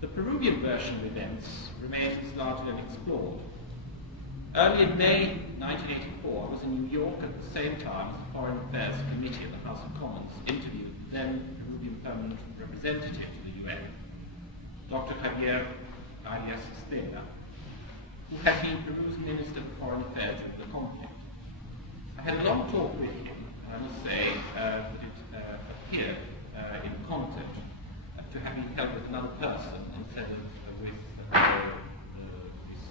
The Peruvian version of events remains largely unexplored. Early in May 1984, I was in New York at the same time as the Foreign Affairs Committee of the House of Commons interviewed the then Peruvian permanent representative to the UN, Dr. Javier Arias Estela, who had been Peru's Minister for Foreign Affairs of the conflict. I had a long talk with him, and I must say that it appeared in content to having held with another person instead of with this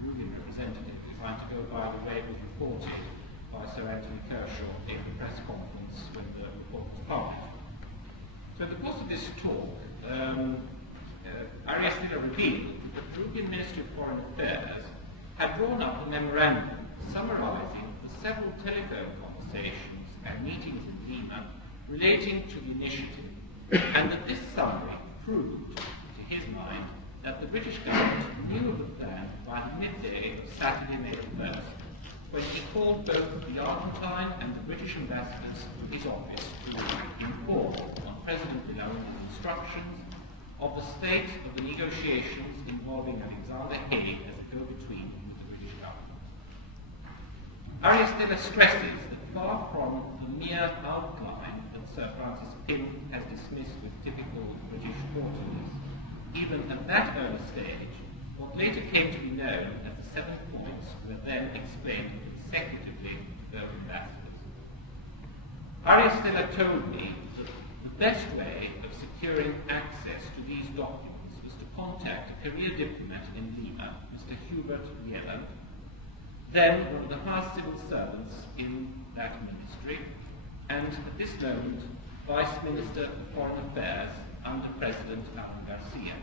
Peruvian representative trying to go by the way it was reported by Sir Anthony Kershaw in the press conference when the report was published. So in the course of this talk, Arias revealed that the Peruvian Ministry of Foreign Affairs had drawn up a memorandum summarizing the several telephone conversations and meetings in Lima relating to the initiative, and that this summary proved, to his mind, that the British government knew of the plan by midday of Saturday, May 1st, when he called both the Argentine and the British ambassadors to his office to inform on President Belgrano's instructions of the state of the negotiations involving Alexander Haig as a go-between with the British government. Arias stresses that far from the mere outline that Sir Francis Pym has dismissed with typical British haughtiness, even at that early stage, what later came to be known as the 7 points were then explained consecutively to both ambassadors. Arias told me that the best way of securing access to these documents was to contact a career diplomat in Lima, Mr. Hubert Yellen, then one of the highest civil servants in that ministry, and at this moment, Vice Minister for Foreign Affairs under President Alan Garcia.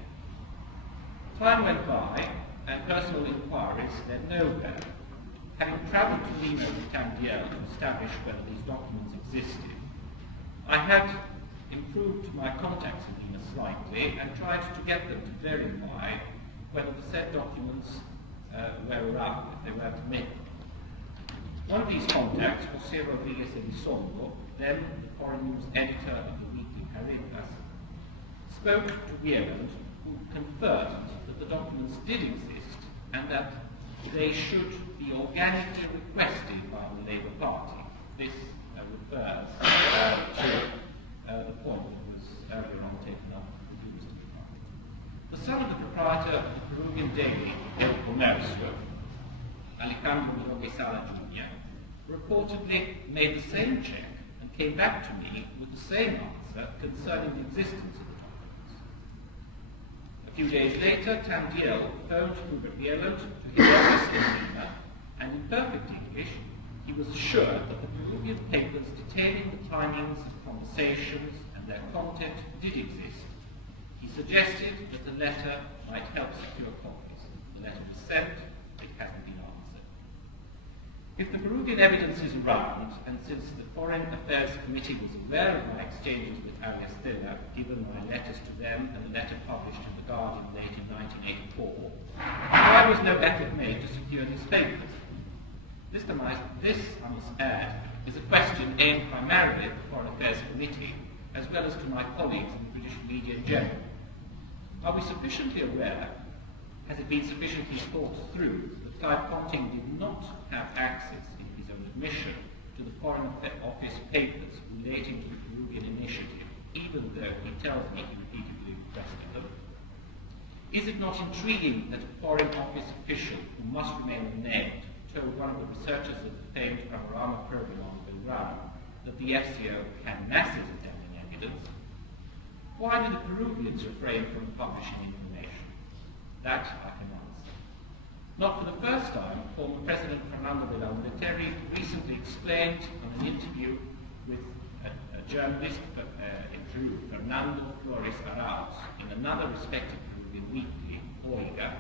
Time went by, and personal inquiries led nowhere. Having travelled to Lima with Tandiel to establish whether these documents existed, I had improved my contacts in Lima slightly and tried to get them to verify whether the said documents were around, if they were to make them. One of these contacts, José Rodríguez Elizondo, then the foreign news editor of the weekly Caritas, spoke to Wieland, who confirmed that the documents did exist and that they should be organically requested by the Labour Party. This refers to the point that was earlier on taken up with you, Mr. Department. The son of the proprietor of the Peruvian daily El Comercio, Alejandro Quesada Jr., reportedly made the same check and came back to me with the same answer concerning the existence of the documents. A few days later, Tandiel phoned Hubert Wieland to his office in Lima, and in perfect English, he was assured that the Peruvian papers detailing the timings of conversations and their content did exist. He suggested that the letter might help secure copies. The letter was sent, it hasn't been answered. If the Peruvian evidence is around, and since the Foreign Affairs Committee was aware of my exchanges with Arias Stella, given my letters to them and the letter published in The Guardian late in 1984, why was no effort made to secure these papers? This, I must add, is a question aimed primarily at the Foreign Affairs Committee, as well as to my colleagues in the British media in general. Are we sufficiently aware, has it been sufficiently thought through, that Clive Ponting did not have access, in his own admission, to the Foreign Office papers relating to the Peruvian initiative, even though he tells me he repeatedly requested them? Is it not intriguing that a Foreign Office official, who must remain unnamed, told one of the researchers of the famed panorama program on Belgrano that the FCO had masses of telling evidence? Why did the Peruvians refrain from publishing information? That I can answer. Not for the first time, former President Fernando Belgrano recently explained in an interview with a journalist in Peru, Fernando Flores Arauz, in another respected Peruvian weekly, Oiga,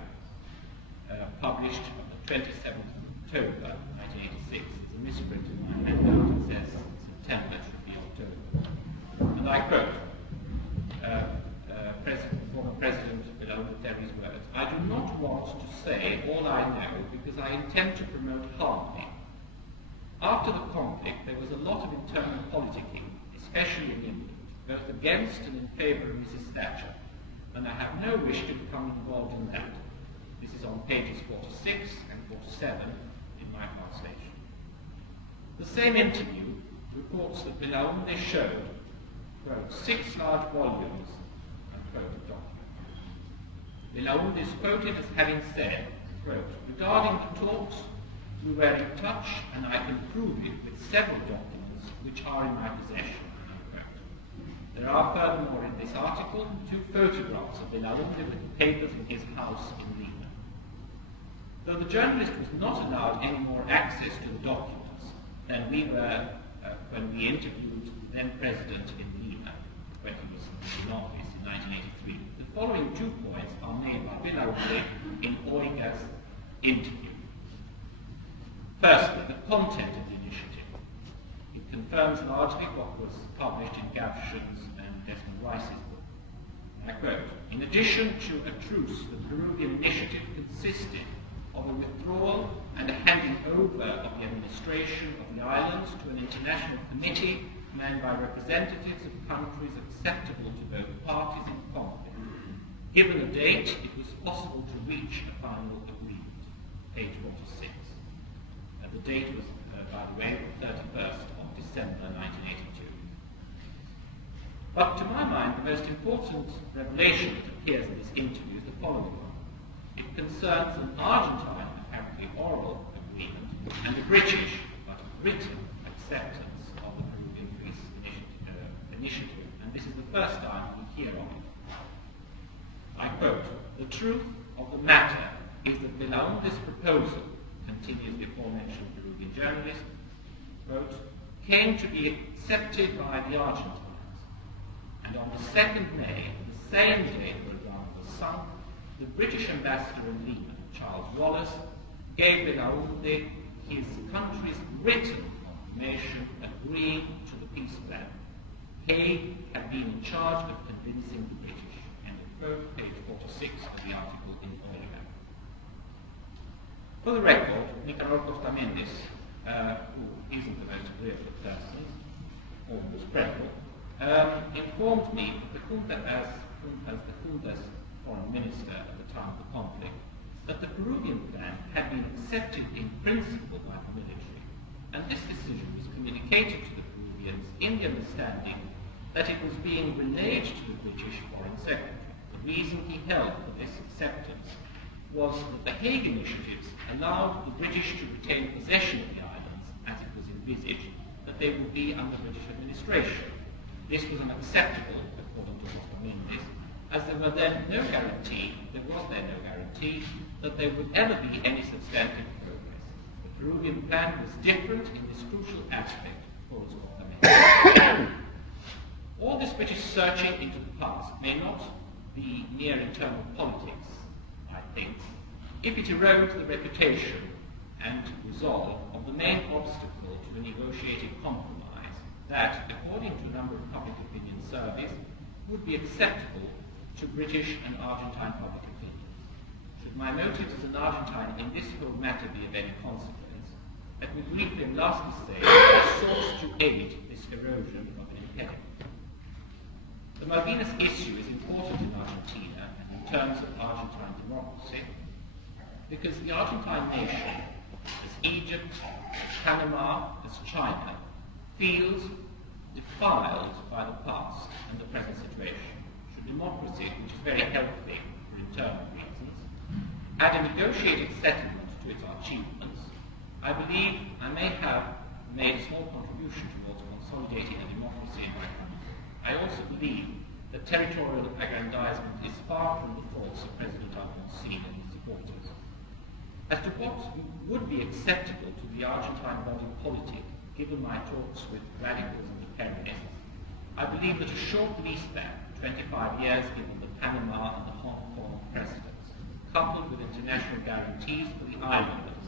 published on the 27th of October 1986. It's a misprint in my handout. It says September, it should be October. And I quote former President Belgrano's words: "I do not want to say all I know because I intend to promote harmony. After the conflict, there was a lot of internal politicking, especially in England, both against and in favour of Mrs. Thatcher, and I have no wish to become involved in that. This is on pages 46 and 47 in my translation. The same interview reports that Belaunde showed, quote, 6 large volumes, unquote, of documents. Belaunde is quoted as having said, quote, regarding the talks, we were in touch and I can prove it with several documents which are in my possession. There are furthermore in this article 2 photographs of Belaunde with papers in his house in Lima. Though the journalist was not allowed any more access to the documents than we were when we interviewed the then President in Lima, when he was in office in 1983, the following 2 points are made by Belaunde in Oiga's interview. Firstly, the content of the initiative. It confirms largely what was published in Gavshan's and Desmond Rice's book. I quote, in addition to a truce, the Peruvian initiative consisted of a withdrawal and a handing over of the administration of the islands to an international committee manned by representatives of countries acceptable to both parties in conflict. Given a date, it was possible to reach a final agreement. Page 46. The date was, by the way, the 31st of December 1982. But to my mind, the most important revelation that appears in this interview is the following one. It concerns an Argentine, apparently oral, agreement and a British, but written, acceptance of the Peruvian Peace initiative. And this is the first time we hear of it. I quote, the truth of the matter is that Belaunde's proposal, continues the aforementioned Peruvian journalist, quote, came to be accepted by the Argentines. And on the 2nd May, the same day the ground was sunk, the British ambassador in Lima, Charles Wallace, gave Belaunde his country's written confirmation agreeing to the peace plan. He had been in charge of convincing the British. End of quote, page 46 of the article in Oiga. For the record, Nicanor Costa Mendes, who isn't the most political person, or was credible, informed me that the Junta, as the Junta's foreign minister at the time of the conflict, that the Peruvian plan had been accepted in principle by the military, and this decision was communicated to the Peruvians in the understanding that it was being relayed to the British Foreign Secretary. The reason he held for this acceptance was that the Hague initiatives allowed the British to retain possession of the islands as it was envisaged that they would be under British administration. This was unacceptable, according to Mr. Mendes, as there was then no guarantee that there would ever be any substantive progress. The Peruvian plan was different in this crucial aspect for its implementation. All this British searching into the past may not be mere internal politics, I think, if it erodes the reputation and resolve of the main obstacle to a negotiated compromise that, according to a number of public opinion surveys, would be acceptable to British and Argentine public opinions. Should my motives as an Argentine in this whole matter be of any consequence, let me briefly and lastly say that I sought to aid this erosion of an impediment. The Malvinas issue is important in Argentina in terms of Argentine democracy, because the Argentine nation, as Egypt, as Panama, as China, feels defiled by the past and the present situation. Should democracy, which is very healthy for internal reasons, add a negotiated settlement to its achievements, I believe I may have made a small contribution towards consolidating a democracy in my country. I also believe that territorial aggrandizement is far from the thoughts of President Alfonsine and his supporters. As to what would be acceptable to the Argentine body politic, given my talks with radicals and imperialists, I believe that a short lease ban, 25 years given the Panama and the Hong Kong precedents, coupled with international guarantees for the islanders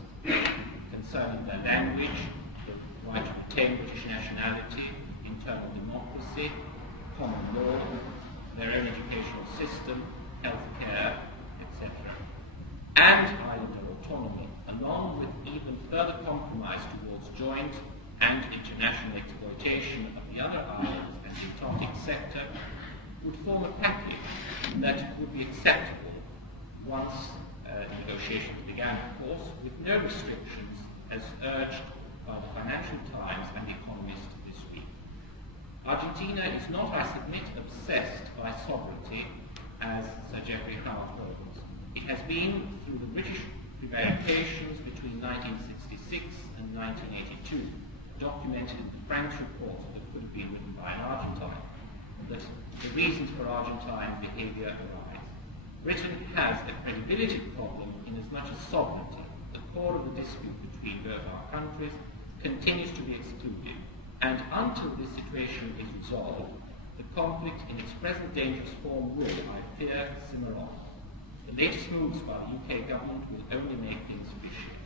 concerning their language, the right to retain British nationality, internal democracy, common law, their own educational system, healthcare, etc., and islander autonomy, along with even further compromise towards joint and international exploitation of the other islands and the Antarctic sector, would form a package and that it would be acceptable once negotiations began, of course, with no restrictions, as urged by the Financial Times and The Economist this week. Argentina is not, I submit, obsessed by sovereignty, as Sir Geoffrey Howard holds. It has been through the British prevarications between 1966 and 1982, documented in the Frank's report that could have been written by an Argentine, that the reasons for Argentine behaviour arise. Britain has a credibility problem in as much as sovereignty, the core of the dispute between both our countries, continues to be excluded, and until this situation is resolved, the conflict in its present dangerous form will, I fear, simmer on. The latest moves by the UK government will only make things appreciated.